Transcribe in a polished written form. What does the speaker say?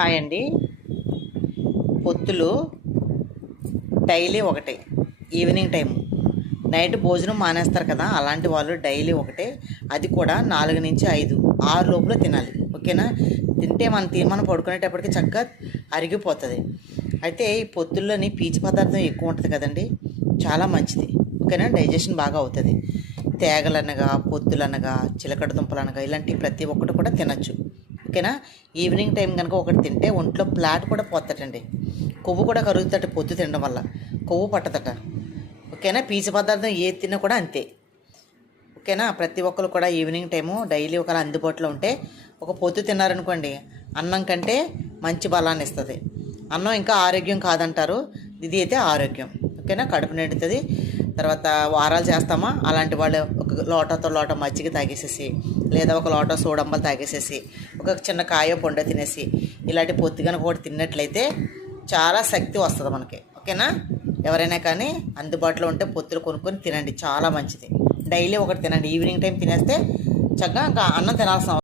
Hi అండి. పొత్తులు daily ఒకటే, ఈవినింగ్ టైం నైట్ భోజనం మానేస్తారు కదా, అలాంటి వాళ్ళు డైలీ ఒకటే, అది కూడా 4 నుంచి 5, 6 లోపల తినాలి. ఓకేనా? తింటే మనం పడుకునేటప్పటికి చక్కగా అరిగిపోతుంది. అయితే ఈ పొత్తుల్లోని పీచు పదార్థం ఎక్కువ ఉంటుంది కదండి, చాలా మంచిది. ఓకేనా? డైజెషన్ బాగా అవుతుంది. తేగలనగా, పొత్తులనగా, చిలకడ దుంపలనగా ఇలాంటి ప్రతి ఒక్కటి కూడా తినచ్చు. ఓకేనా? ఈవినింగ్ టైం కనుక ఒకటి తింటే ఒంట్లో ఫ్లాట్ కూడా పోతటండి, కొవ్వు కూడా కరుగుతట. పొత్తు తినడం వల్ల కొవ్వు పట్టదట. ఓకేనా? పీచు పదార్థం ఏది తిన్నా కూడా అంతే. ఓకేనా? ప్రతి ఒక్కరు కూడా ఈవినింగ్ టైము డైలీ ఒకవేళ అందుబాటులో ఉంటే ఒక పొత్తు తిన్నారనుకోండి, అన్నం కంటే మంచి బలాన్ని ఇస్తుంది. అన్నం ఇంకా ఆరోగ్యం కాదంటారు, ఇది అయితే ఆరోగ్యం. ఓకేనా? కడుపు నిండుతుంది. తర్వాత వారాలు చేస్తామా, అలాంటి వాళ్ళు ఒక లోట మజ్జిగ తాగేసేసి, లేదా ఒక లోట సోడంబలు తాగేసేసి, ఒక చిన్న కాయ పొండ తినేసి, ఇలాంటి పొత్తుగా కూడా తిన్నట్లయితే చాలా శక్తి వస్తుంది మనకి. ఓకేనా? ఎవరైనా కానీ అందుబాటులో ఉంటే పొత్తులు కొనుక్కొని తినండి, చాలా మంచిది. డైలీ ఒకటి తినండి. ఈవినింగ్ టైం తినేస్తే చక్కగా ఇంకా అన్నం తినాల్సిన